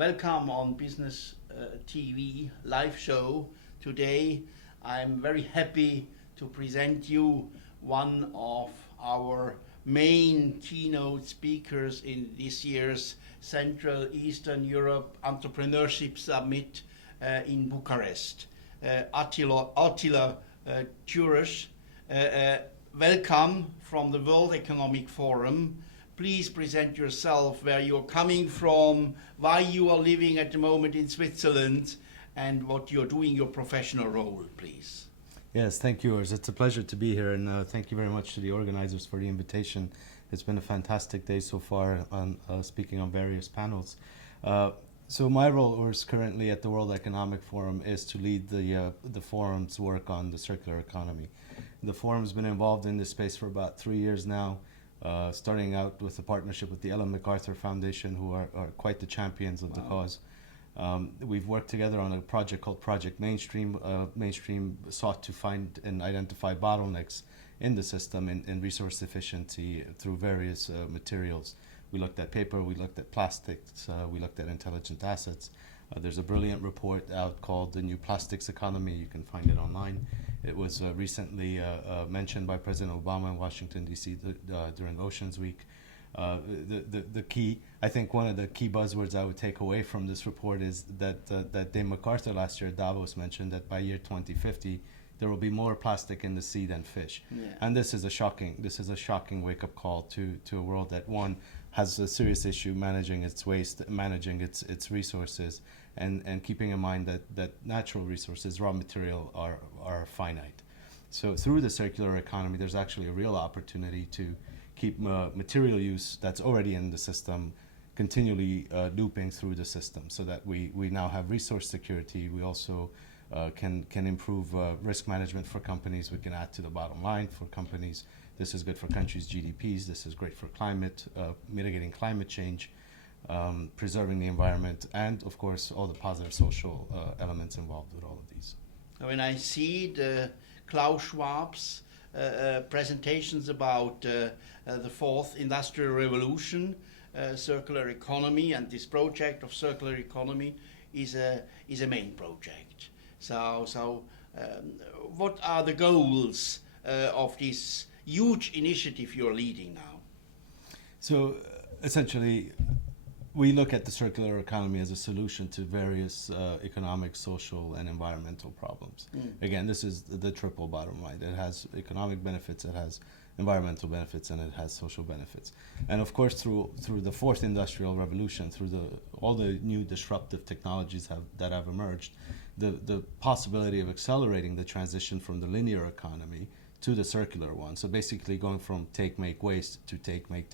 Welcome on Business TV live show. Today I'm very happy to present you one of our main keynote speakers in this year's Central Eastern Europe Entrepreneurship Summit in Bucharest, Attila Turas. Welcome from the World Economic Forum. Please present yourself, where you're coming from, why you are living at the moment in Switzerland, and what you're doing, your professional role, please. Yes, thank you, Urs. It's a pleasure to be here, and thank you very much to the organizers for the invitation. It's been a fantastic day so far on speaking on various panels. So my role, Urs, currently at the World Economic Forum is to lead the forum's work on the circular economy. The forum's been involved in this space for about 3 years now. Starting out with a partnership with the Ellen MacArthur Foundation, who are quite the champions of the cause. We've worked together on a project called Project Mainstream. Mainstream sought to find and identify bottlenecks in the system in resource efficiency through various materials. We looked at paper, we looked at plastics, we looked at intelligent assets. There's a brilliant report out called The New Plastics Economy. You can find it online. It was recently mentioned by President Obama in Washington, D.C. During Oceans Week. The key, I think one of the key buzzwords I would take away from this report is that Dave MacArthur last year at Davos mentioned that by year 2050, there will be more plastic in the sea than fish. Yeah. And this is a shocking wake-up call to a world that, one, has a serious issue managing its waste, managing its resources, and keeping in mind that natural resources, raw material, are finite. So through the circular economy, there's actually a real opportunity to keep material use that's already in the system continually looping through the system, so that we now have resource security. We also can improve risk management for companies. We can add to the bottom line for companies. This is good for countries' GDPs. This is great for climate, mitigating climate change, preserving the environment, and of course all the positive social elements involved with all of these. When I see the Klaus Schwab's presentations about the fourth industrial revolution, circular economy, and this project of circular economy is a main project. So what are the goals of this huge initiative you're leading now? So essentially, we look at the circular economy as a solution to various economic, social, and environmental problems. Again, this is the triple bottom line. It has economic benefits, it has environmental benefits, and it has social benefits. And of course, through the fourth industrial revolution, through all the new disruptive technologies that have emerged, the possibility of accelerating the transition from the linear economy to the circular one. So basically going from take, make, waste to take, make,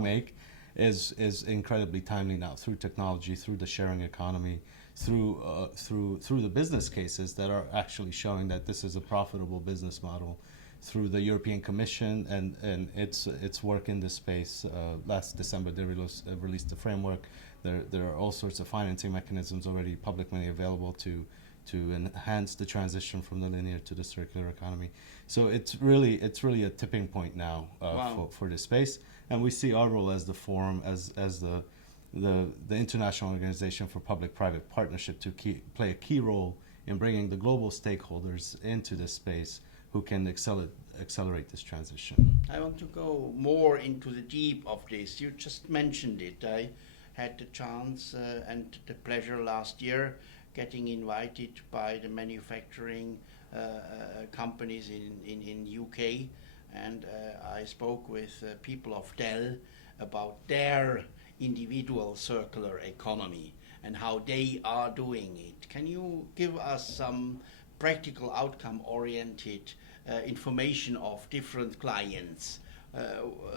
make is incredibly timely now, through technology, through the sharing economy, through the business cases that are actually showing that this is a profitable business model, through the European Commission and its work in this space. Last December they released the framework. There are all sorts of financing mechanisms already, public money available to enhance the transition from the linear to the circular economy. So it's really a tipping point now for this space, and we see our role as the forum, as the international organization for public-private partnership, to play a key role in bringing the global stakeholders into this space who can accelerate this transition. I want to go more into the deep of this. You just mentioned it. I had the chance and the pleasure last year getting invited by the manufacturing companies in UK, and I spoke with people of Dell about their individual circular economy and how they are doing it. Can you give us some practical outcome-oriented information of different clients,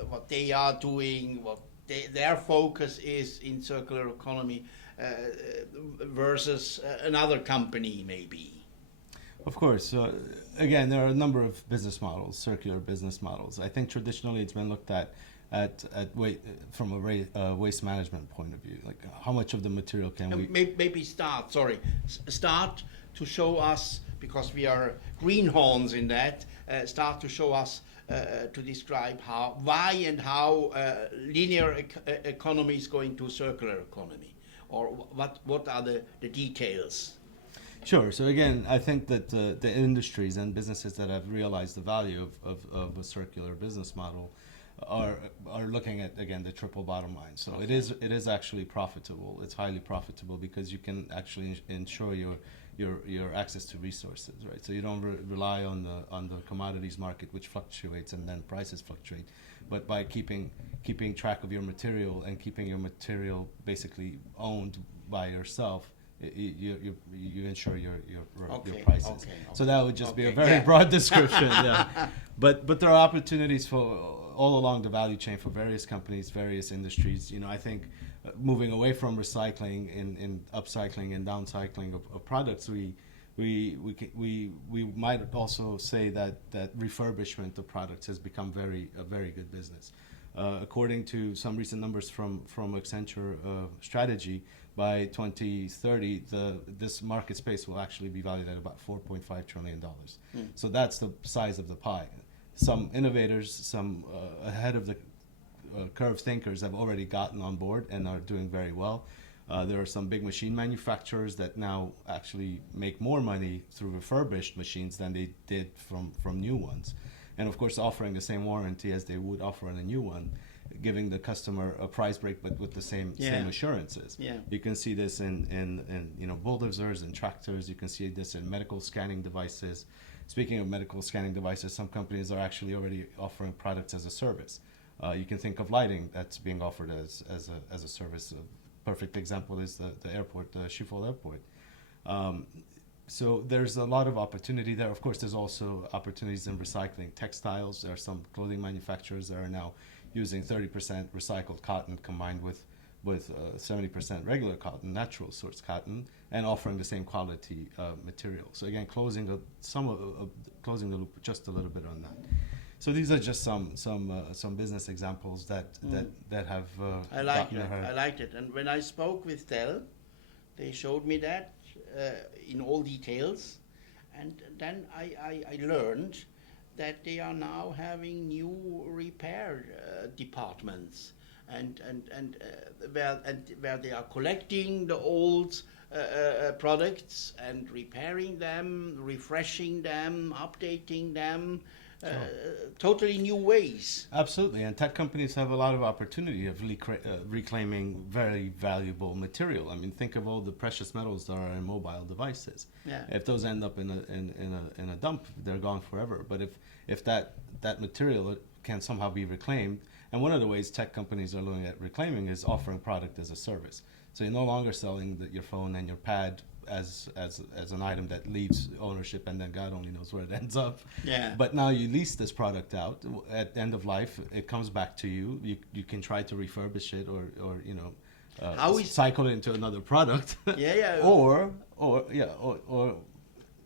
what they are doing, what their focus is in circular economy versus another company maybe? Of course. Again, there are a number of business models, circular business models. I think traditionally it's been looked at from a waste management point of view. Like, how much of the material can we... Maybe start to show us, because we are greenhorns in that, start to show us, to describe why and how linear economy is going to circular economy. or what are the details? Sure. So again, I think that the industries and businesses that have realized the value of a circular business model are looking at, again, the triple bottom line. So Okay. it is actually profitable. It's highly profitable because you can actually ensure your access to resources, right? So you don't rely on the commodities market, which fluctuates and then prices fluctuate, but by keeping track of your material and keeping your material basically owned by yourself, you ensure your prices. Okay. So that would just be a Okay, very yeah. broad description. Yeah. But there are opportunities for all along the value chain for various companies, various industries. I think moving away from recycling in upcycling and downcycling of products, we might also say that refurbishment of products has become a very good business. According to some recent numbers from Accenture strategy, by 2030, this market space will actually be valued at about $4.5 trillion. So that's the size of the pie. Some innovators, some ahead of the curve thinkers have already gotten on board and are doing very well. There are some big machine manufacturers that now actually make more money through refurbished machines than they did from new ones. And of course, offering the same warranty as they would offer on a new one, giving the customer a price break, but with the same assurances. Yeah. You can see this in bulldozers and tractors. You can see this in medical scanning devices. Speaking of medical scanning devices, some companies are actually already offering products as a service. You can think of lighting that's being offered as a service. A perfect example is the airport, the Schiphol Airport. So there's a lot of opportunity there. Of course, there's also opportunities in recycling textiles. There are some clothing manufacturers that are now using 30% recycled cotton combined with 70% regular cotton, natural source cotton, and offering the same quality material. So again, closing the loop just a little bit on that. So these are just some business examples that have. I liked it. And when I spoke with Dell, they showed me that in all details, and then I learned that they are now having new repair departments, and where they are collecting the old products and repairing them, refreshing them, updating them. Totally new ways. Absolutely, and tech companies have a lot of opportunity of reclaiming very valuable material. I mean, think of all the precious metals that are in mobile devices. Yeah. If those end up in a dump, they're gone forever. But if that material can somehow be reclaimed, and one of the ways tech companies are looking at reclaiming is offering product as a service. So you're no longer selling your phone and your pad as an item that leaves ownership and then God only knows where it ends up. Yeah. But now you lease this product out. At the end of life, it comes back to you. You can try to refurbish it or cycle it into another product. Yeah. or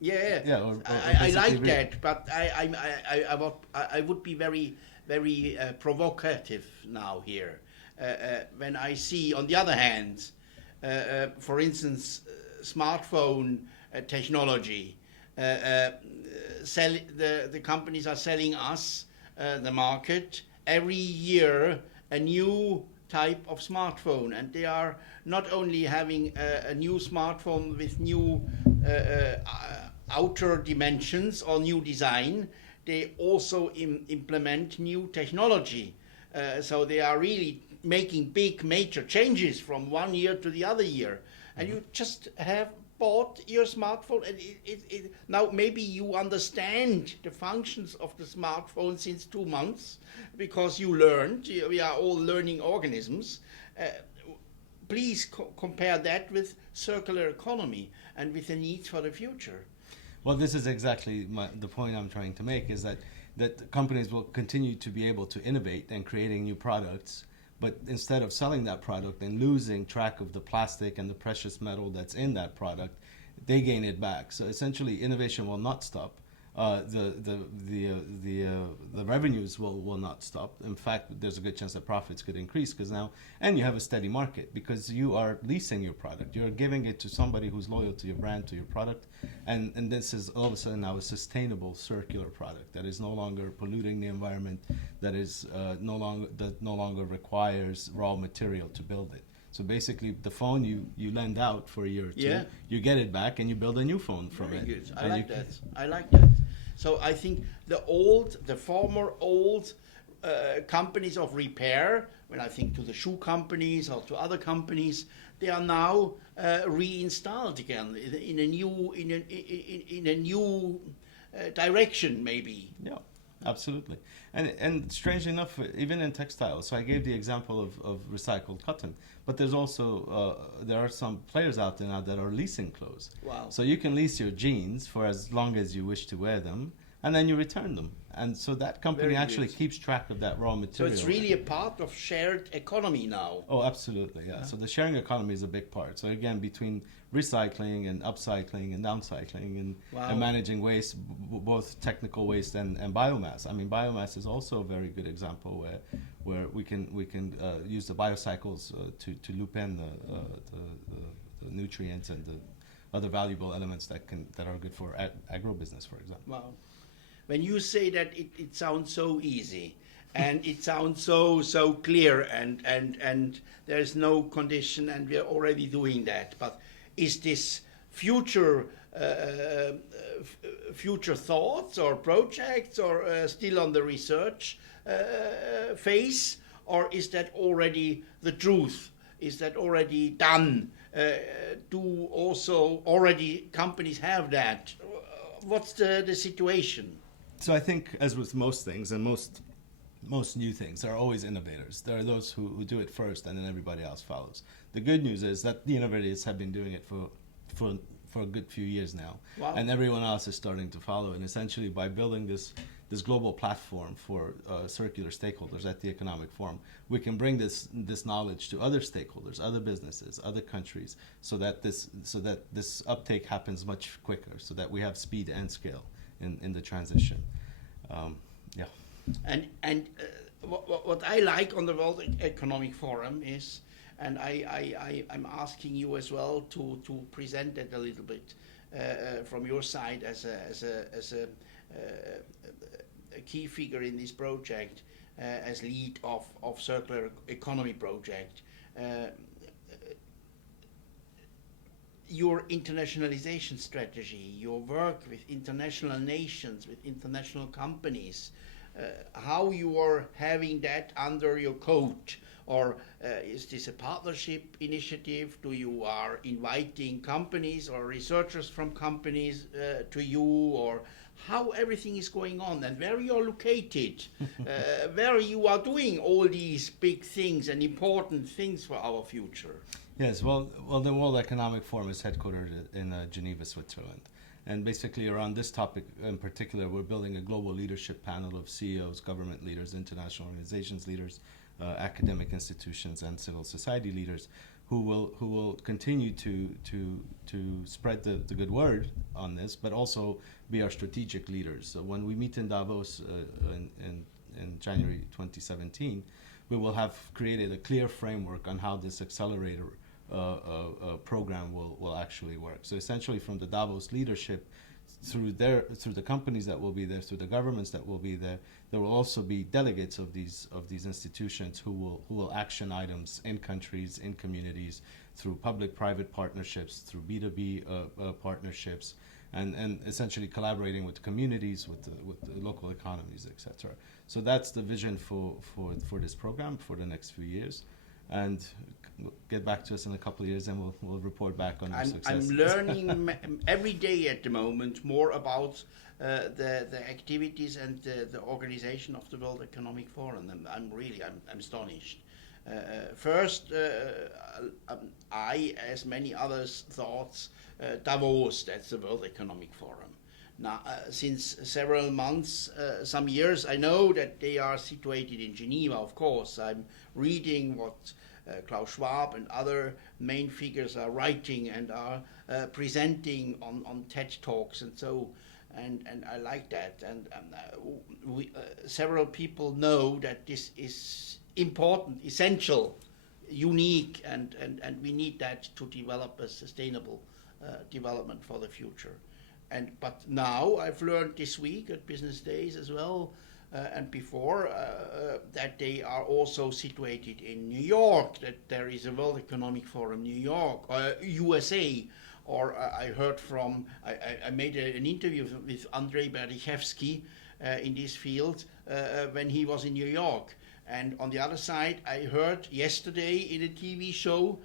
I like that, but I would be very provocative now here when I see, on the other hand, for instance, smartphone technology. The companies are selling us, the market, every year a new type of smartphone, and they are not only having a new smartphone with new outer dimensions or new design, they also implement new technology. So they are really making big major changes from one year to the other year. And you just have bought your smartphone, and now maybe you understand the functions of the smartphone since 2 months because you learned. We are all learning organisms. Please compare that with circular economy and with the needs for the future. Well, this is exactly the point I'm trying to make, is that companies will continue to be able to innovate and creating new products. But instead of selling that product and losing track of the plastic and the precious metal that's in that product, they gain it back. So essentially, innovation will not stop. The revenues will not stop. In fact, there's a good chance that profits could increase and you have a steady market because you are leasing your product. You're giving it to somebody who's loyal to your brand, to your product, and this is all of a sudden now a sustainable circular product that is no longer polluting the environment, that no longer requires raw material to build it. So basically, the phone you lend out for a year or two, Yeah. you get it back and you build a new phone from Very it. good. I And like you that. I like that. So I think the former old companies of repair, when I think to the shoe companies or to other companies, they are now reinstalled again in a new direction, maybe. Yeah, absolutely. And strangely enough, even in textiles, so I gave the example of recycled cotton, but there's also there are some players out there now that are leasing clothes. Wow. So you can lease your jeans for as long as you wish to wear them, and then you return them. And so that company Very actually good. keeps track of that raw So material. it's really a part of shared economy now. Oh, absolutely, yeah. So the sharing economy is a big part. So again, between recycling and upcycling and downcycling and, Wow. and managing waste, both technical waste and biomass. I mean, biomass is also a very good example where we can use the biocycles to loop in the nutrients and the other valuable elements that are good for agribusiness, for example. Wow. When you say that, it sounds so easy, and it sounds so clear, and there's no condition, and we are already doing that. But is this future future thoughts or projects, or still on the research phase, or is that already the truth? Is that already done? Do also already companies have that? What's the situation? So I think, as with most things and most new things, there are always innovators. There are those who do it first, and then everybody else follows. The good news is that the innovators have been doing it for a good few years now, Wow. and everyone else is starting to follow. And essentially, by building this global platform for circular stakeholders at the Economic Forum, we can bring this knowledge to other stakeholders, other businesses, other countries, so that this uptake happens much quicker, so that we have speed and scale in the transition. Yeah. And what I like on the World Economic Forum is, and I'm asking you as well to present it a little bit from your side as a key figure in this project, as lead of circular economy project. Your internationalization strategy, your work with international nations, with international companies, how you are having that under your coat, or is this a partnership initiative? Do you are inviting companies or researchers from companies to you, or how everything is going on, and where you are located, where you are doing all these big things and important things for our future? Yes, well, the World Economic Forum is headquartered in Geneva, Switzerland. And basically around this topic in particular, we're building a global leadership panel of CEOs, government leaders, international organizations leaders, academic institutions, and civil society leaders who will continue to spread the good word on this, but also be our strategic leaders. So when we meet in Davos in January 2017, we will have created a clear framework on how this accelerator program will actually work. So essentially, from the Davos leadership, through the companies that will be there, through the governments that will be there, there will also be delegates of these institutions who will action items in countries, in communities, through public-private partnerships, through B2B partnerships, and essentially collaborating with communities, with the local economies, etc. So that's the vision for this program for the next few years, and get back to us in a couple of years, and we'll report back on our successes. I'm learning every day at the moment more about the activities and the organization of the World Economic Forum, and I'm astonished. First, I, as many others, thought Davos, that's the World Economic Forum. Now, since several months, some years, I know that they are situated in Geneva, of course. I'm reading what Klaus Schwab and other main figures are writing and are presenting on TED Talks and so, and I like that. And several people know that this is important, essential, unique, and we need that to develop a sustainable development for the future. But now I've learned this week at Business Days as well, and before that they are also situated in New York, that there is a World Economic Forum New York, USA, or I heard from, I made an interview with Andrei Berdichevsky in this field when he was in New York. And on the other side, I heard yesterday in a TV show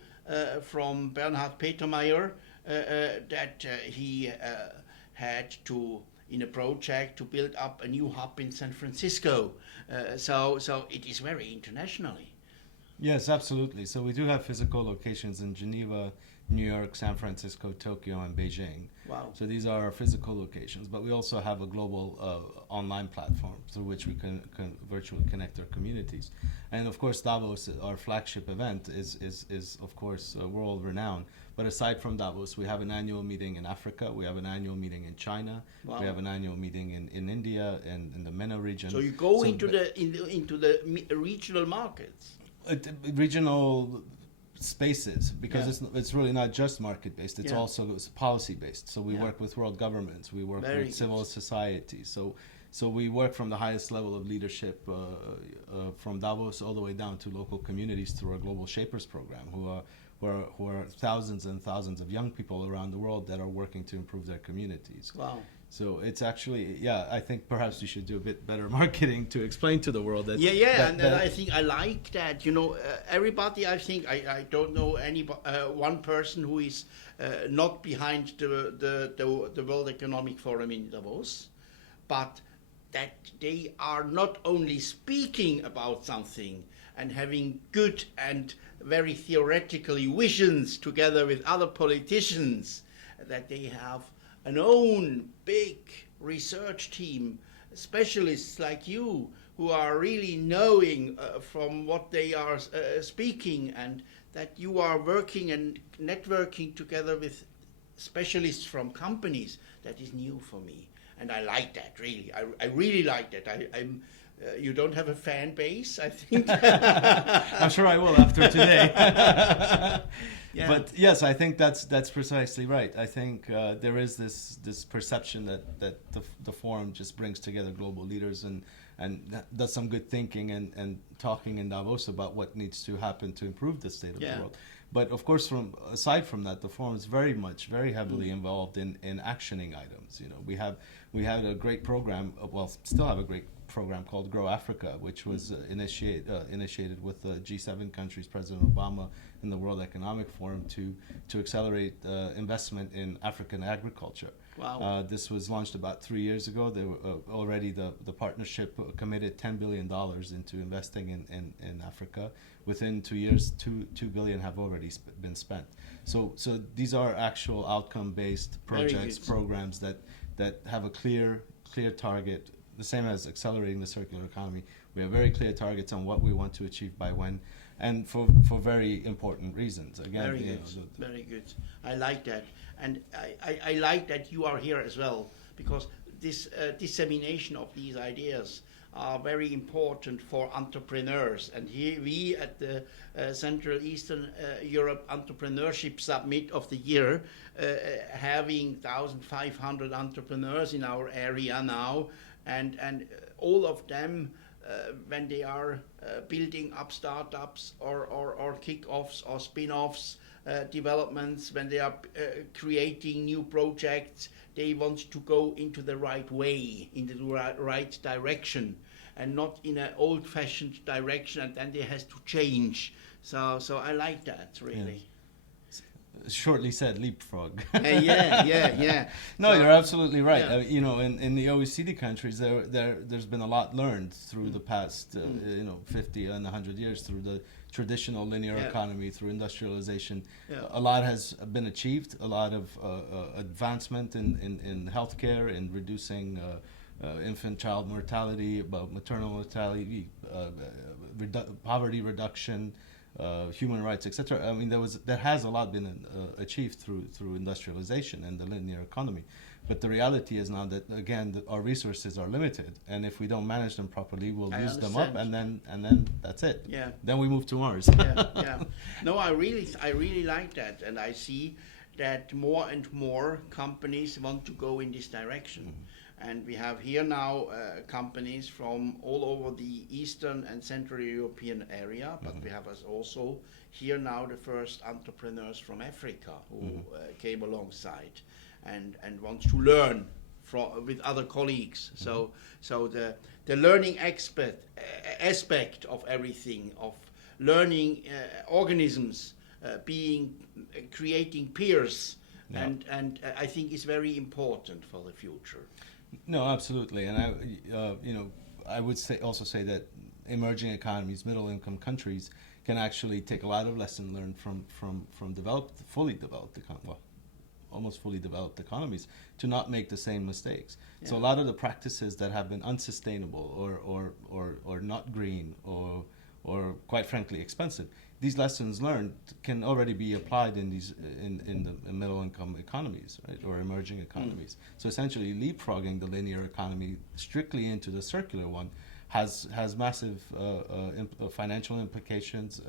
from Bernhard Petermeyer that he had to, in a project, to build up a new hub in San Francisco. So it is very internationally. Yes, absolutely. So we do have physical locations in Geneva, New York, San Francisco, Tokyo, and Beijing. Wow. So these are our physical locations, but we also have a global online platform through which we can virtually connect our communities. And of course, Davos, our flagship event, is of course world renowned. But aside from Davos, we have an annual meeting in Africa, we have an annual meeting in China, wow. we have an annual meeting in India and in the MENA region. So you go into the regional markets. Regional spaces, because it's really not just market based, it's also policy based. So we work with world governments, we work with civil society, so we work from the highest level of leadership from Davos all the way down to local communities through our Global Shapers program, who are thousands and thousands of young people around the world that are working to improve their communities. Wow. So it's actually, I think perhaps you should do a bit better marketing to explain to the world that... And I think I like that. Everybody, I think, I don't know any one person who is not behind the World Economic Forum in Davos, but that they are not only speaking about something and having good and very theoretically visions together with other politicians, that they have an own big research team, specialists like you, who are really knowing from what they are speaking, and that you are working and networking together with specialists from companies. That is new for me, and I like that, really. I really like that. I'm you don't have a fan base, I think. I'm sure I will after today. But yes, I think that's precisely right. I think there is this perception that the forum just brings together global leaders and does some good thinking and talking in Davos about what needs to happen to improve the state of the world. But of course, aside from that, the forum is very heavily involved in actioning items. We had a great program, still have a great program called Grow Africa, which was initiated with the G7 countries, President Obama, and the World Economic Forum to accelerate investment in African agriculture. Wow. This was launched about 3 years ago. They were, already the partnership committed $10 billion into investing in Africa. Within 2 years, $2 billion have already been spent. So these are actual outcome-based projects, programs that have a clear target. The same as accelerating the circular economy. We have very clear targets on what we want to achieve by when, and for very important reasons. Again, very good. I like that, and I like that you are here as well, because this dissemination of these ideas are very important for entrepreneurs. And here we at the Central Eastern Europe Entrepreneurship Summit of the year, having 1,500 entrepreneurs in our area now, and all of them, when they are building up startups or kick-offs or spin-offs, developments, when they are creating new projects, they want to go into the right way, into the right direction, and not in an old-fashioned direction, and then they has to change. So I like that, really. Yeah. Shortly said, leapfrog. Yeah. No, you're absolutely right. Yeah. In the OECD countries, there's been a lot learned through the past, 50 and 100 years through the traditional linear economy, through industrialization. Yeah. A lot has been achieved. A lot of advancement in healthcare, in reducing infant-child mortality, maternal mortality, poverty reduction. Human rights, etc. I mean, there has a lot been achieved through industrialization and the linear economy, but the reality is now that again our resources are limited, and if we don't manage them properly, we'll use them up, and then that's it. Yeah. Then we move to Mars. Yeah. No, I really like that, and I see that more and more companies want to go in this direction. Mm-hmm. And we have here now companies from all over the Eastern and Central European area, but we have also here now the first entrepreneurs from Africa who came alongside and wants to learn with other colleagues. So the learning aspect of everything, of learning organisms creating peers, and I think is very important for the future. No, absolutely, and I would also say that emerging economies, middle-income countries, can actually take a lot of lessons learned from almost fully developed economies to not make the same mistakes. Yeah. So a lot of the practices that have been unsustainable or not green or quite frankly expensive, these lessons learned can already be applied in the middle-income economies, right, or emerging economies. So essentially, leapfrogging the linear economy strictly into the circular one has massive financial implications,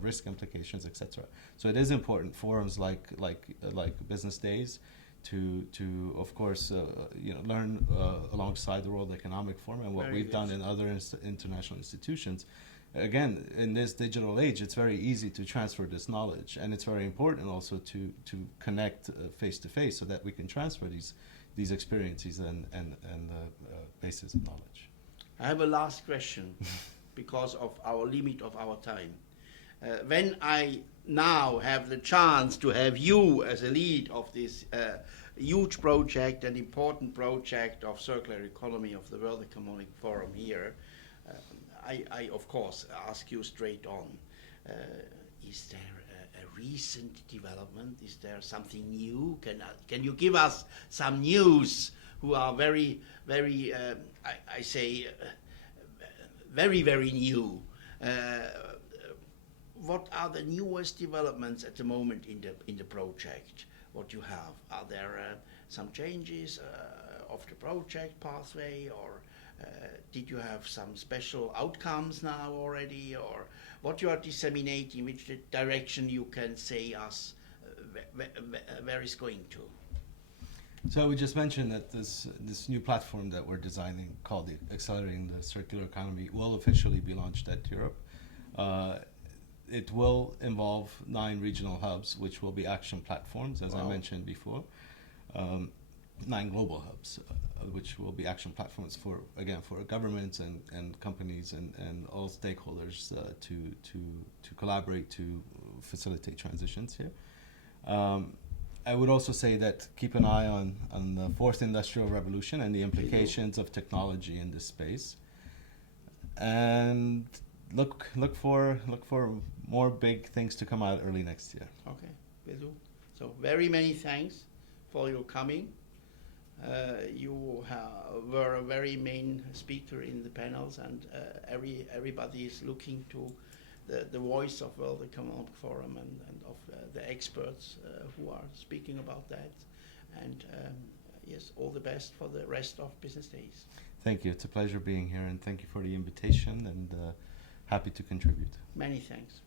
risk implications, etc. So it is important forums like business days to of course learn alongside the World Economic Forum and what we've done in other international institutions. Again, in this digital age, it's very easy to transfer this knowledge, and it's very important also to connect face to face so that we can transfer these experiences and bases of knowledge. I have a last question because of our limit of our time. When I now have the chance to have you as a lead of this huge project and important project of circular economy of the World Economic Forum here, I of course ask you straight on, is there a recent development? Is there something new? Can you give us some news who are very, very, I say, very, very new? What are the newest developments at the moment in the project? What you have? Are there some changes of the project pathway, or did you have some special outcomes now already, or what you are disseminating, which direction you can say us where is going to? So we just mentioned that this new platform that we're designing called Accelerating the Circular Economy will officially be launched at Europe. It will involve 9 regional hubs, which will be action platforms, as I mentioned before. 9 global hubs, which will be action platforms for governments and companies and all stakeholders to collaborate to facilitate transitions here. I would also say that keep an eye on the 4th Industrial Revolution and the implications of technology in this space, and look for more big things to come out early next year. Okay, will do. So very many thanks for your coming. You were a very main speaker in the panels, and everybody is looking to the voice of World Economic Forum and of the experts who are speaking about that. And yes, all the best for the rest of business days. Thank you. It's a pleasure being here, and thank you for the invitation, and happy to contribute. Many thanks.